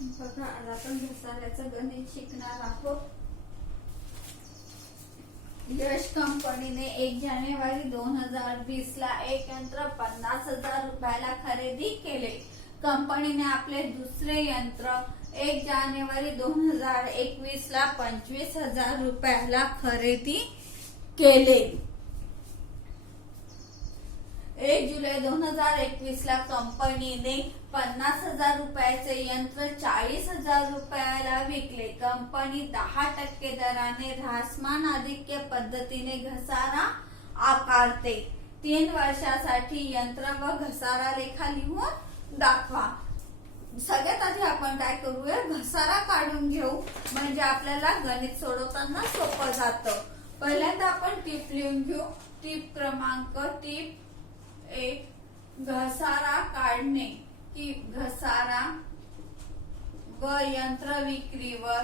बघा, आज आपण घसाऱ्याचं गणित शिकणार आहोत. यश कंपनीने 1 जानेवारी 2020 ला एक यंत्र 50,000 रुपयाला खरेदी केले. कंपनीने आपले दुसरे यंत्र 1 जानेवारी 2021 ला 25,000 रुपयाला खरेदी केले. 1 जुलै 2021 ला कंपनीने 50,000 रुपयाचे यंत्र 40,000 रुपयाला विकले. कंपनी 10% दराने ऱ्हासमान आधिक्य पद्धतीने घसारा आकारते. 3 वर्षासाठी यंत्र व घसारा लेखा लिहून दाखवा. सगळ्यात आधी आपण काय करूया, घसारा काढून घेऊ, म्हणजे आपल्याला गणित सोडवताना सोपं जातं. पहिल्यांदा आपण टिप लिहून घेऊ. टिप क्रमांक टिप 1, घसारा काढणे की घसारा व यंत्र विक्रीवर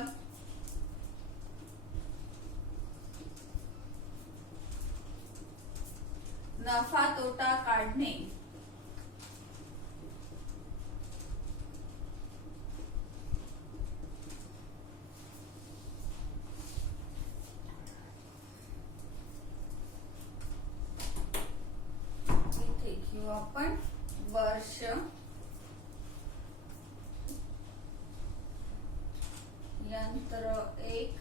नफा तोटा काढणे. इथे घेऊ आपण वर्ष, यंत्र 1,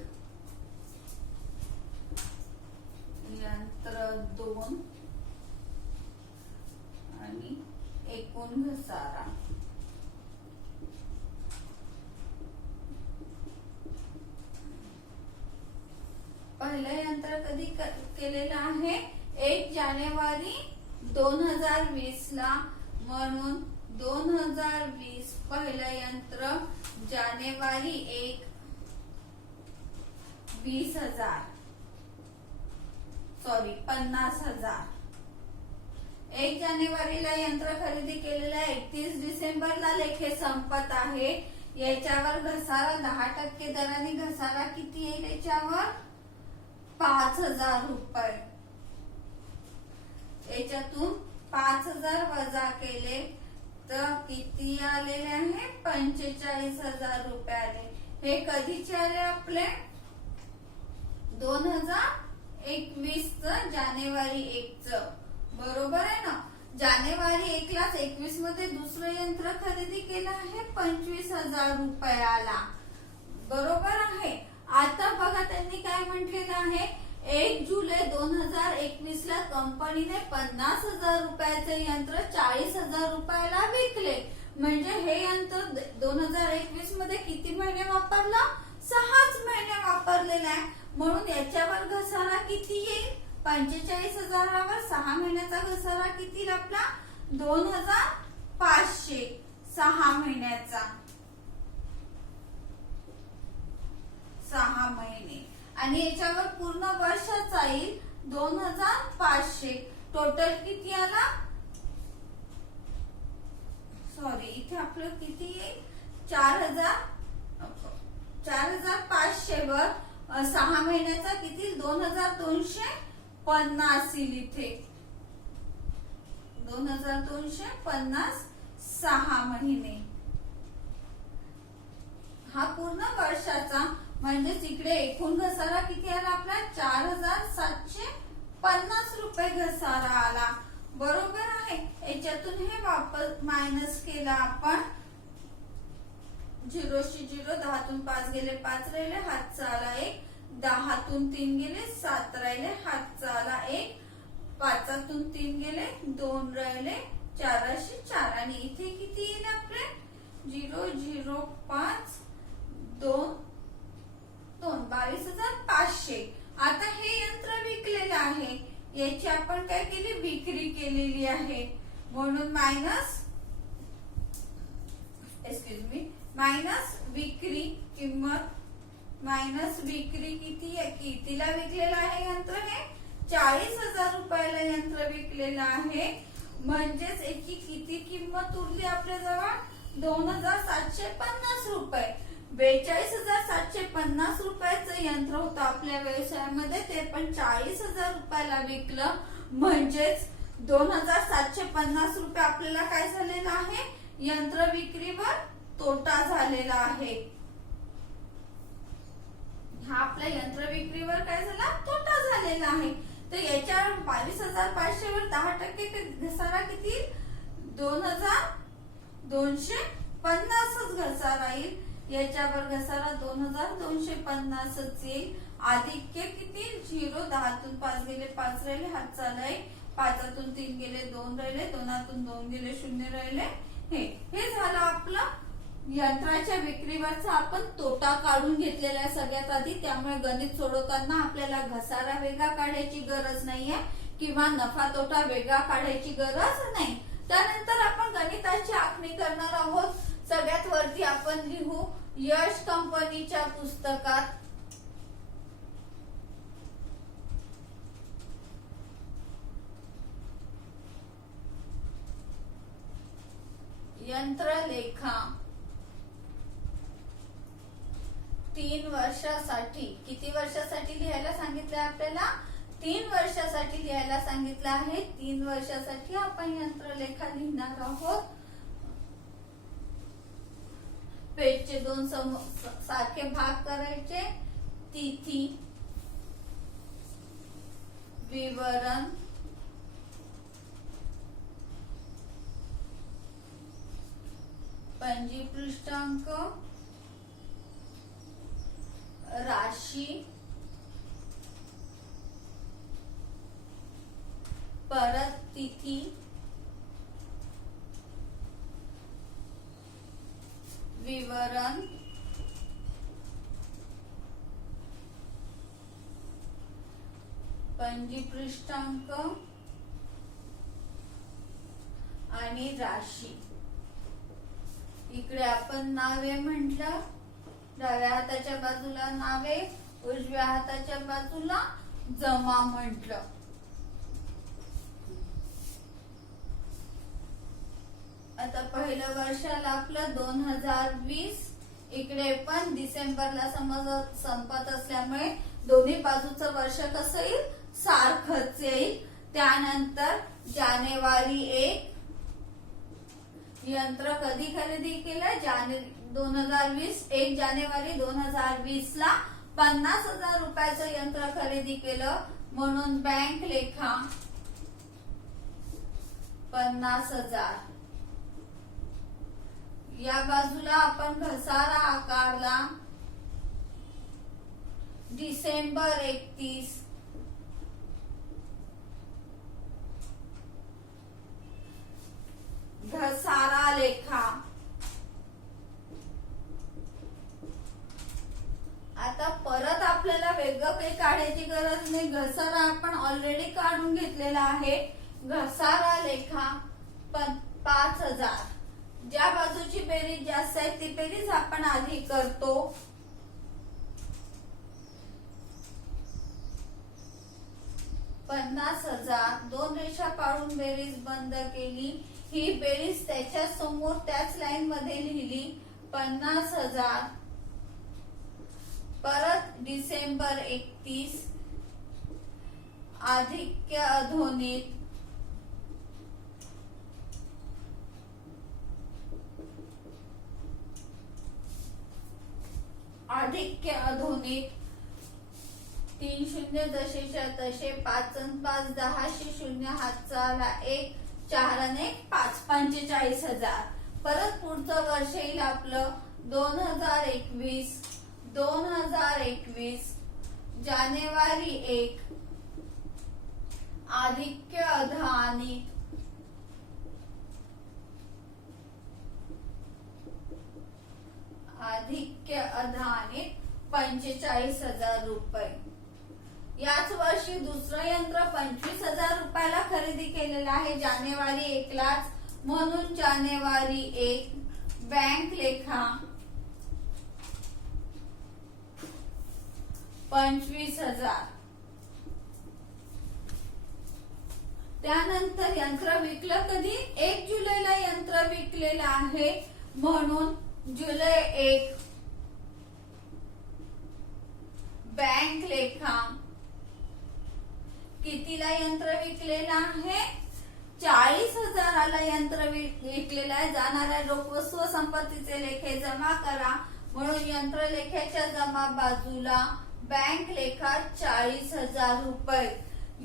यंत्र 2 आणि एकूण घसारा. पहिलं यंत्र कधी केलेलं आहे, 1 जानेवारी 2020 ला, म्हणून 2020 पहिलं यंत्र जानेवारी 1 20,000 सॉरी 50,000. 1 जानेवारीला यंत्र खरेदी केलेलं आहे. 31 डिसेंबरला लेखे संपत आहे. याच्यावर घसारा 10% दराने घसारा किती येईल, याच्यावर 5,000 रुपये. याच्यातून 5,000 वजा केले तर किती आलेले आहे, 45,000 रुपये आले. हे कधीचे आले आपले, 2021 जानेवारी 1 बरोबर आहे ना. जानेवारी 1 ला 21 मध्ये दुसरं यंत्र खरेदी केलं आहे 25,000 रुपयाला, बरोबर आहे. आता बघा त्यांनी काय म्हटलेलं आहे, 1 जुलै 2021 ला कंपनीने 50,000 रुपयाचे यंत्र 40,000 रुपयाला विकले. म्हणजे हे यंत्र 2021 मध्ये किती महिने वापरला, 6च महिने वापरलेला आहे. म्हणून याच्यावर घसारा किती येईल, 45,000वर 6 महिन्याचा घसारा किती आपला, 2,500 6 महिन्याचा, 6 महिने. आणि याच्यावर पूर्ण वर्षाचा येईल 2,500. टोटल किती आला, सॉरी इथे आपलं किती येईल, 4,500 वर 6 महिन्याचा किती, 2,250 येईल. इथे 2,250 6 महिने. हा पूर्ण वर्षाचा, म्हणजेच इकडे एकूण घसारा किती आला आपला, 4,750 रुपये घसारा आला, बरोबर आहे. याच्यातून हे वापस मायनस केला आपण, 0 शी 0, 10तून 5 गेले 5 राहिले, हातचा आला 1, 10तून 3 गेले 7 राहिले, हातचा आला 1, 5तून 3 गेले 2 राहिले, 4 आणि इथे किती येईल आपले, 0 0 5 2 22,500. आता हे यंत्र विकलेलं आहे, याची आपण काय केली, विक्री केलेली आहे, म्हणून मायनस विक्री किंमत, मायनस विक्री किती आहे, कितीला विकलेलं आहे यंत्र, हे 40,000 रुपयाला यंत्र विकलेलं आहे. म्हणजेच याची किती किंमत उरली आपल्या जवळ, 2,750 रुपये. 42,750 रुपयाचं यंत्र होतं आपल्या व्यवसायामध्ये, ते पण 40,000 रुपयाला विकलं. म्हणजेच 2,750 रुपये आपल्याला काय झालेलं आहे, यंत्र विक्रीवर तोटा झालेला आहे. हा आपल्या यंत्र विक्रीवर काय झाला, तोटा झालेला आहे. तर याच्यावर 22,500 वर 10% घसारा किती, 2,250 घसारा येईल. याच्यावर घसारा 2,250 येईल. अधिक्य किती, 0, 10तून 5 गेले 5 राहिले, हात चालू आहे. 5तून 3 गेले 2 राहिले, 2तून 2 गेले 0 राहिले. हे झालं आपलं यंत्राच्या विक्रीवरचा आपण तोटा काढून घेतलेला आहे सगळ्यात आधी. त्यामुळे गणित सोडवताना आपल्याला घसारा वेगळा काढायची गरज नाहीये किंवा नफा तोटा वेगळा काढायची गरज नाही. त्यानंतर आपण गणिताची आखणी करणार आहोत. सगळ्यात वरती आपण लिहू यश कंपनीच्या पुस्तकात यंत्रलेखा 3 वर्षासाठी, किती वर्षासाठी लिहायला सांगितलं आपल्याला, 3 वर्षासाठी लिहायला सांगितलं आहे. 3 वर्षासाठी आपण यंत्रलेखा लिहिणार आहोत. पेजचे 2 सारखे भाग करायचे. तिथी, विवरण, पंजीपृष्ठांक, राशी, परत तिथी, विवरण, पंजीपृष्ठांक आणि राशी. इकडे आपण नावे म्हटलं, डाव्या हाताच्या बाजूला नावे, उजव्या हाताच्या बाजूला जमा म्हटलं. आता पहिलं वर्षाला आपलं 2020. इकडे पण डिसेंबरला संपत असल्यामुळे दोन्ही बाजूचं वर्ष कसं येईल, सारखंच येईल. त्यानंतर जानेवारी 1, यंत्र कधी खरेदी केलं, 2020, 1 जानेवारी 2020 ला 50,000 रुपयाचं यंत्र खरेदी केलं. म्हणून बँक लेखा 50,000. या बाजूला आपण घसारा आकारला डिसेंबर 31. घसारा लेखा. आता परत आपल्याला वेगळं काही काढायची गरज नाही. घसारा आपण ऑलरेडी काढून घेतलेला आहे. घसारा लेखा 5,000. ज्या बाजूची बेरीज जास्त आहे ती बेरीज आपण आधी करतो. 50,000. 2 रेषा पाडून बेरीज बंद केली. ही बेरीज त्याच्या समोर त्याच लाईन मध्ये लिहिली. 50,000. परत डिसेंबर 31. अधिक्य अधोनित. अधिक्य अधोनित. 3 शून्य जसेच्या तसे, 5 अन 5 10, 0 हातचा आला 1, 4 आणि 1 5, 45,000. परत पुढचं वर्ष येईल आपलं 2021. 2021 जानेवारी 1. अधिक्य अधानित. अधिक्य अधानित 45,000 रुपये. याच वर्षी दुसरं यंत्र 25,000 रुपयाला खरेदी केलेलं आहे जानेवारी 1 लाच. म्हणून जानेवारी 1 बँक लेखा 25,000. त्यानंतर यंत्र विकलं कधी, 1 जुलैला यंत्र विकलेलं आहे. म्हणून जुलै 1 बँक लेखा कितीला यंत्र विकलेलं आहे, 40,000ला यंत्र विकलेलं आहे. जाणाऱ्या रोख वस्तू व संपत्तीचे लेखे जमा करा. म्हणून यंत्र लेख्याच्या जमा बाजूला बँक लेखा 40,000 रुपये.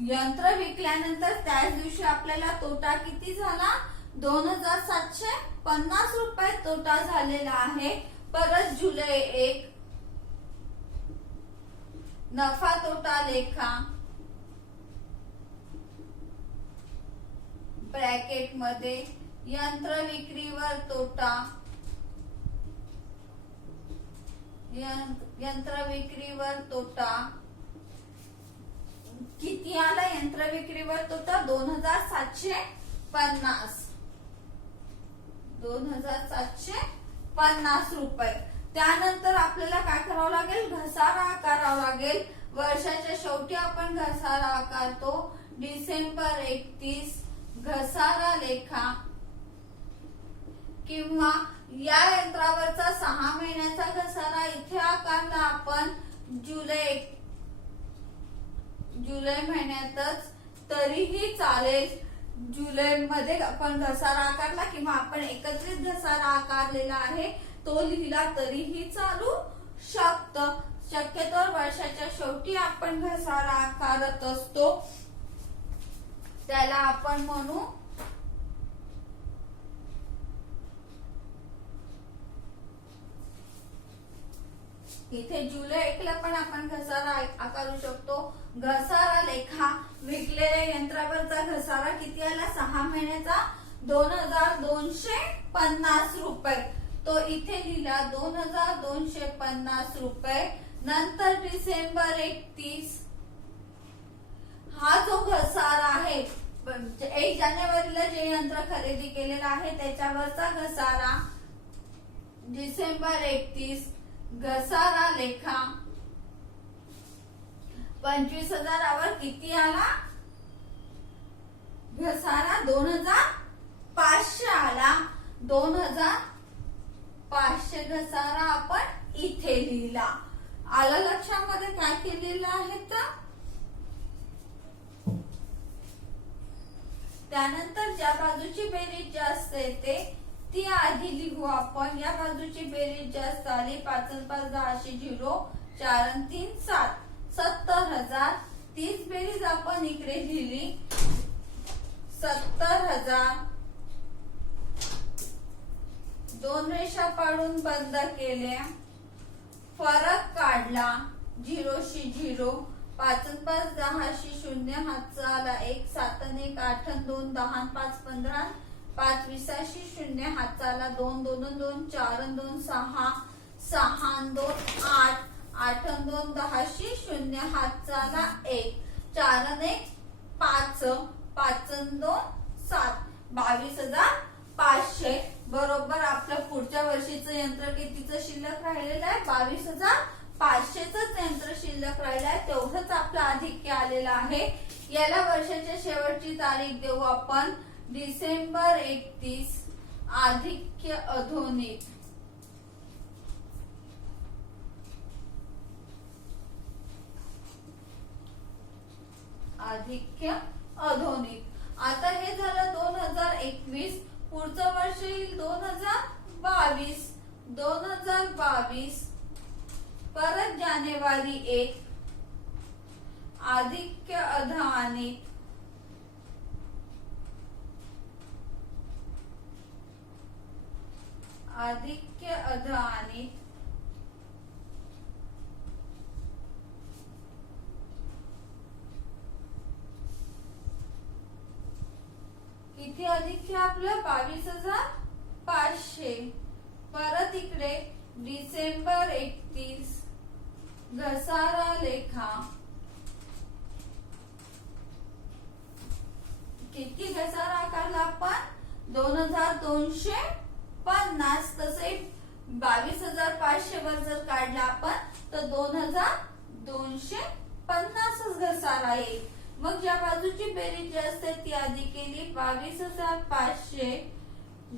यंत्र विकल्यानंतर त्याच दिवशी आपल्याला तोटा किती झाला? 2,750 रुपये तोटा झालेला आहे. परत जुलै 1 नफा तोटा लेखा ब्रॅकेट मध्ये यंत्र विक्रीवर तोटा, यंत्र विक्रीवर तोटा किती आला? यंत्र विक्रीवर तोटा 2,750 2,750 रुपये. त्यानंतर आपल्याला काय करावं लागेल? घसारा करावा लागेल. वर्षाच्या शेवटी आपण घसारा आकारतो. डिसेंबर 31 घसारा लेखा किंवा या यंत्रावरचा 6 महिन्याचा घसारा इथे आकारला आपण जुलै महिन्यातच तरीही चालेल. जुलै मध्ये आपण घसारा आकारला किंवा आपण एकत्रित घसारा आकारलेला आहे तो लिहिला तरीही चालू शकतं. शक्यतो वर्षाच्या शेवटी आपण घसारा आकारत असतो, त्याला आपण म्हणू इथे जुलै 1ला पण आपण घसारा आकारू शकतो. घसारा लेखा विकलेल्या यंत्रावरचा घसारा किती आला? 6 महिन्याचा 2,250 रुपये. तो इथे लिहिला 2,250 रुपये. नंतर डिसेंबर 31 हा जो घसारा आहे 1 जानेवारीला जे यंत्र खरेदी केलेलं आहे त्याच्यावरचा घसारा डिसेंबर 31 घसारा लेखा 25,000वर किती आला? घसारा 2,500 आला. 2,500 घसारा आपण इथे लिहिला. आलं लक्षामध्ये काय केलेलं आहे तर? त्यानंतर ज्या बाजूची बेरीज जास्त येते ती आधी लिहू आपण. या बाजूची बेरीज जास्त आली. 5 आणि 5 10 0 4 आणि 3 7 70,000. तीच बेरीज आपण इकडे लिहिली 70,000. 2 रेषा पाडून बंद केल्या. फरक काढला 0 शी 0. 5 आणि 5 10 शी 0 हातचा आला 1. 7 आणि 1 8 आणि 2 10 आणि 5 15. 5 20 शी 0 हातचा आला 2. 2 आणि 2 4 आणि 2 6. 6 आणि 2 8. 8 आणि 2 10 शी 0 हातचा आला 1. 4 आणि 1 5. 5 आणि 2 7. 22,500. बरोबर आपलं पुढच्या वर्षीचं यंत्र कितीचं शिल्लक राहिलेलं आहे? 22,500च यंत्र शिल्लक राहिलं आहे. तेवढंच आपलं आधिक्य आलेलं आहे. याला वर्षाच्या शेवटची तारीख देऊ आपण डिसेंबर 31. आधिक्य अधोनित. आधिक्य अधोनित. आता हे झालं 2021. पुढचं वर्ष येईल 2022. 2022 परत जानेवारी 1 आधिक्य अधोनित. आधिक्य अधोनित. किती अधिक आपलं? 22,500. परत इकडे डिसेंबर 31 घसारा लेखा किती घसारा आकारला आपण? 2,250. तसे 22,500 वर जर काढला आपण तर 2,250 घसारा येईल. मग ज्या बाजूची बेरीज जास्त ती आधी केली 22,500.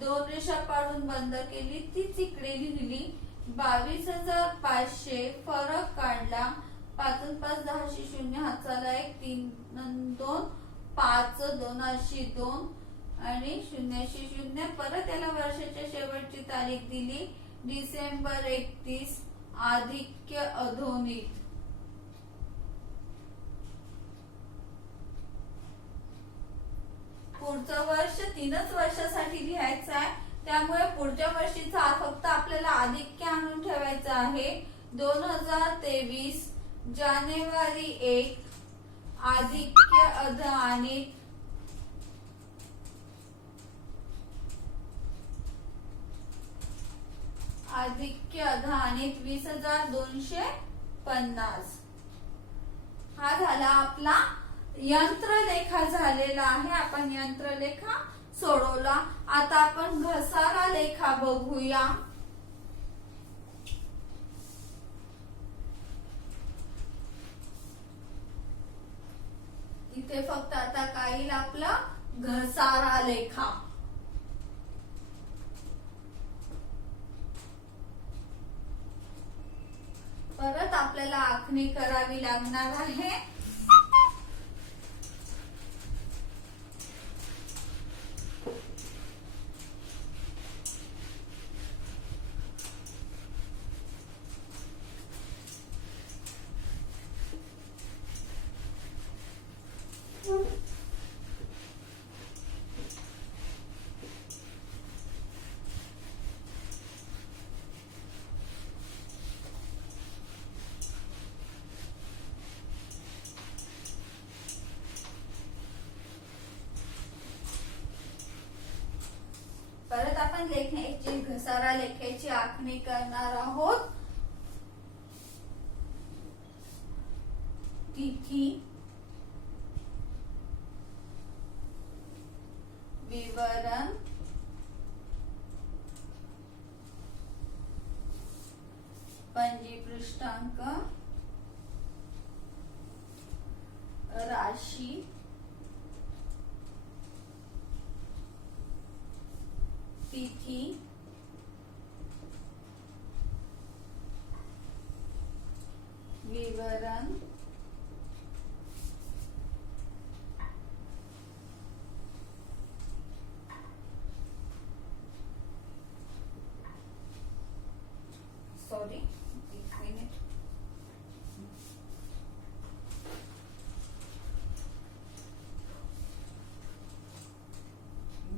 2 रेषा पाडून बंद केली तीच इकडे लिहिली 22,500. फरक काढला 5 आणि 5 10 शी 0 हातचा आला 1. 3 आणि 2 5. 2 शी 2 आणि 000 परत याला वर्षाच्या शेवटची तारीख दिली डिसेंबर 31 आधिक्य अधोनीत. पुढचं वर्ष 3च वर्षासाठी लिहायचं आहे, त्यामुळे पुढच्या वर्षीचा फक्त आपल्याला आधिक्य आणून ठेवायचा आहे. 2023 जानेवारी 1 आधिक्य अधोनीत आधिक्य अधोनीत 20,250. हा झाला आपला यंत्रलेखा झालेला आहे. आपण यंत्रलेखा सोडवला. आता आपण घसारा लेखा बघूया. इथे फक्त आता काय येईल आपलं घसारा लेखा. परत आपल्याला आखणी करावी लागणार आहे. परत आपण लेखण्याची घसारा लेखाची आखणी करणार आहोत. तिथी, विवरण, पंजीपृष्ठांक, राशी, तिथी, विवरण, सॉरी एक मिनिट,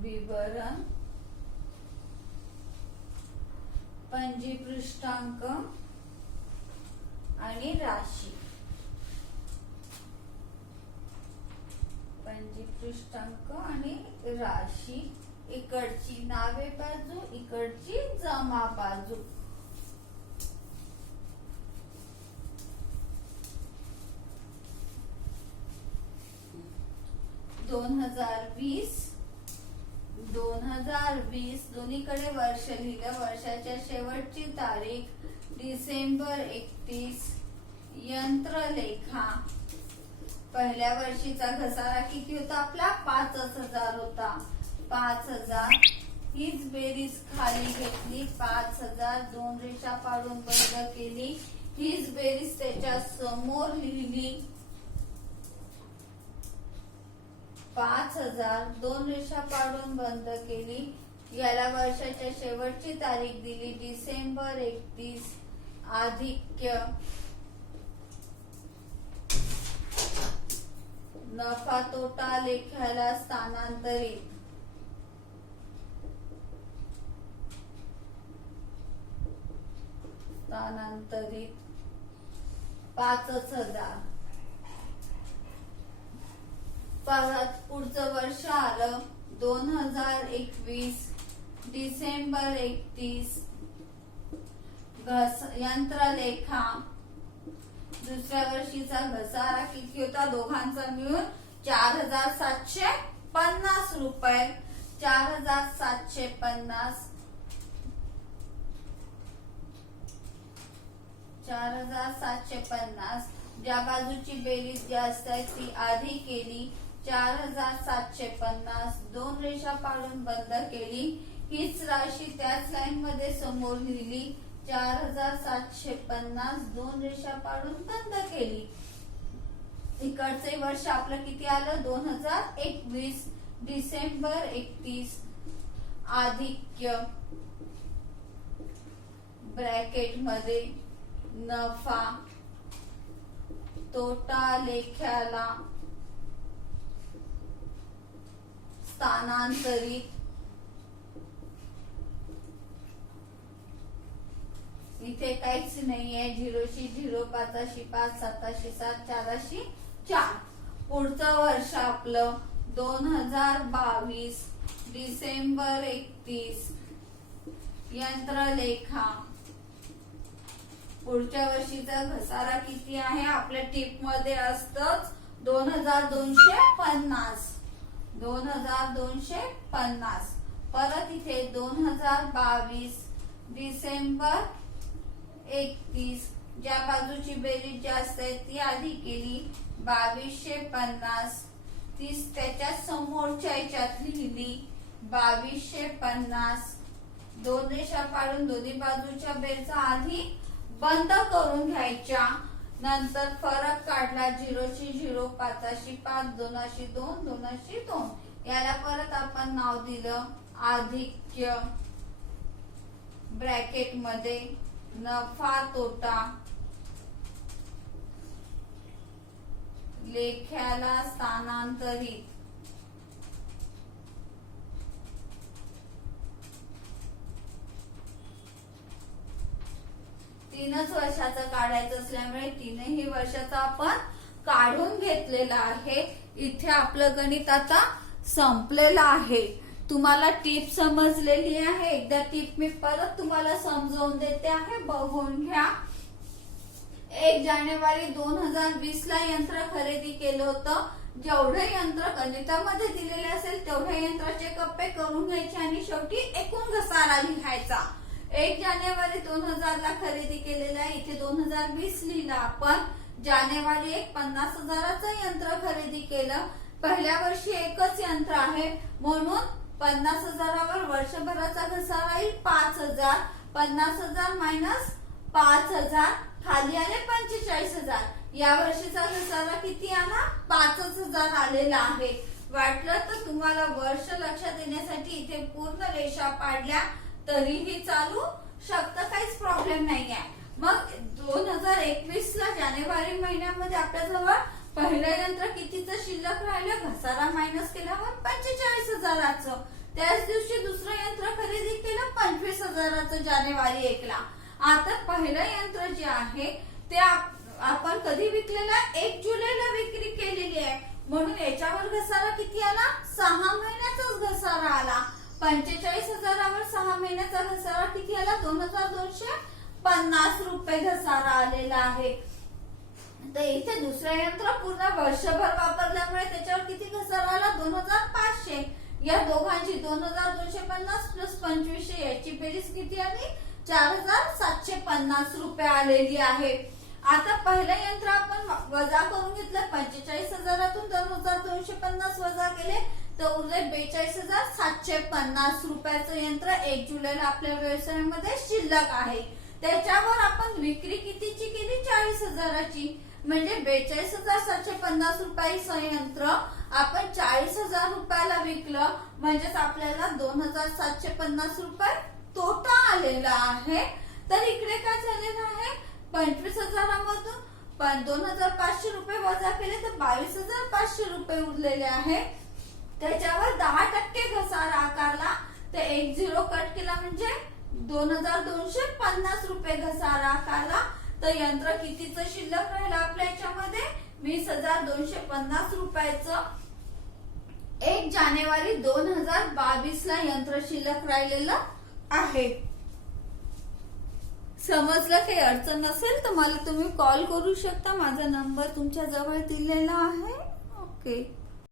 विवरण, पंजीपृष्ठांक आणि राशी. पंजीपृष्ठांक आणि राशी. इकडची नावे बाजू, इकडची जमा बाजू. दोन हजार वीस दोन्हीकडे वर्ष लिहिलं. वर्षाच्या शेवटची तारीख डिसेंबर 31. यंत्रलेखा. पहिल्या वर्षीचा घसारा किती होता आपला 5,000 होता. 5,000 हीच बेरीज खाली घेतली. 5,000 दोन रेषा पाडून बंद केली. हीच बेरीज त्याच्या समोर लिहिली. 5,000 दोन रेषा पाडून बंद केली. याला वर्षाच्या शेवटची तारीख दिली डिसेंबर 31 आधिक्य. नफा तोटा लेखाला स्थानांतरित. स्थानांतरित 5,000. परत पुढचं वर्ष आलं 2021 डिसेंबर 31 यंत्रलेखा. दुसऱ्या वर्षीचा घसारा किती होता दोघांचा मिळून 4,750 रुपये. 4,750 4,750. ज्या बाजूची बेरीज जास्त आहे ती आधी केली. 4,750 दोन रेषा पाडून बंद केली. हीच राशी त्याच लाईन मध्ये समोर लिहिली. 4,750 दोन रेषा पाडून बंद केली. इकडचे वर्ष आपलं किती आलं 2021. डिसेंबर 31 आधिक्य ब्रॅकेट मध्ये नफा तोटा लेख्याला स्थानांतरित इथे काहीच नाहीये. 0शी 0, 5शी 5, 7शी 7, 4शी 4. पुढचं वर्ष आपलं 2022 डिसेंबर 31 यंत्रलेखा. पुढच्या वर्षीचा घसारा किती आहे आपल्या टिप मध्ये असतच 2250. 2250. परत इथे 2022 डिसेंबर 31 ज्या बाजूची बेरीज जास्त आहे ती आधी केली 2250. 30 त्याच्या समोरच्या याच्यात लिहिली 2250. 2 रेषा पाडून दोन्ही बाजूच्या बेरचा आधी बंद करून घ्यायच्या. नंतर फरक काढला 0शी 0, 5शी 5, 2शी 2, 2शी 2. याला परत आपण नाव दिलं आधिक्य ब्रॅकेट मध्ये नफा तोटा लेख्याला स्थानांतरित. तीनच वर्षाचं काढायचं असल्यामुळे तीनही वर्षाचा आपण काढून घेतलेला आहे. इथे आपलं गणित आता संपलेलं आहे. तुम्हाला टीप समजलेली आहे. एकदा टीप मी परत तुम्हाला समजावून देते आहे, बघून घ्या. 1 जानेवारी 2020 ला यंत्र खरेदी केलं होतं. जेवढे यंत्र गणितामध्ये दिलेले असेल तेवढ्या यंत्राचे कप्पे करून घ्यायचे आणि शेवटी एकूण घसारा लिहायचा. 1 जानेवारी 2000 ला खरेदी केलेला आहे. इथे 2020 लिहिलं आपण. जानेवारी 1 50,000चं यंत्र खरेदी केलं. पहिल्या वर्षी एकच यंत्र आहे म्हणून 50,000वर वर्षभराचा घसारा येईल 5,000. 50,000 मायनस 5,000 खाली आले 45,000. या वर्षीचा घसारा किती आला 5,000 आलेला आहे. वाटलं तर तुम्हाला वर्ष लक्षात येण्यासाठी इथे पूर्ण रेषा पाडल्या तरीही चालू शकतं, काहीच प्रॉब्लेम नाही आहे. मग 2021 ला जानेवारी महिन्यामध्ये आपल्याजवळ पहिलं यंत्र कितीचं शिल्लक राहिलं घसारा मायनस केल्यावर 45,000चं. त्याच दिवशी दुसरं यंत्र खरेदी केलं 25,000चं जानेवारी 1 ला. आता पहिलं यंत्र जे आहे ते आपण कधी विकलेलं 1 जुलैला विक्री केलेली आहे म्हणून याच्यावर घसारा किती आला 6 महिन्याचाच घसारा आला. 45,000वर 6 महिन्याचा घसारा किती आला 2,250 रुपये घसारा आलेला आहे. तर इथे दुसरं यंत्र पूर्ण वर्षभर वापरल्यामुळे त्याच्यावर किती घसारा आला 2,500. या दोघांची 2,250 प्लस 2500 याची बेरीज किती आली 4,750 रुपये आलेली आहे. आता पहिलं यंत्र आपण वजा करून घेतलं 45,000तून 2,250 वजा केले तर उरले 42,750 रुपयाचं यंत्र 1 जुलैला आपल्या व्यवसायामध्ये शिल्लक आहे. त्याच्यावर आपण विक्री कितीची केली 40,000ची म्हणजे 42,750 रुपयाचं यंत्र आपण 40,000 रुपयाला विकलं म्हणजेच आपल्याला 2,750 रुपये तोटा आलेला आहे. तर इकडे काय झालेलं आहे 25,000मधून 2,500 रुपये वजा केले तर 22,500 रुपये उरलेले आहे. त्याच्यावर 10% घसारा आकारला तर 1 0 कट केला म्हणजे 2,250 रुपये घसारा आकारला. तर यंत्र कितीचं शिल्लक राहिलं आपल्या याच्यामध्ये 20,250 रुपयाचं 1 जानेवारी 2022 ला यंत्र शिल्लक राहिलेलं आहे. समजलं काही अडचण नसेल तर मला तुम्ही कॉल करू शकता. माझा नंबर तुमच्या जवळ दिलेला आहे. ओके.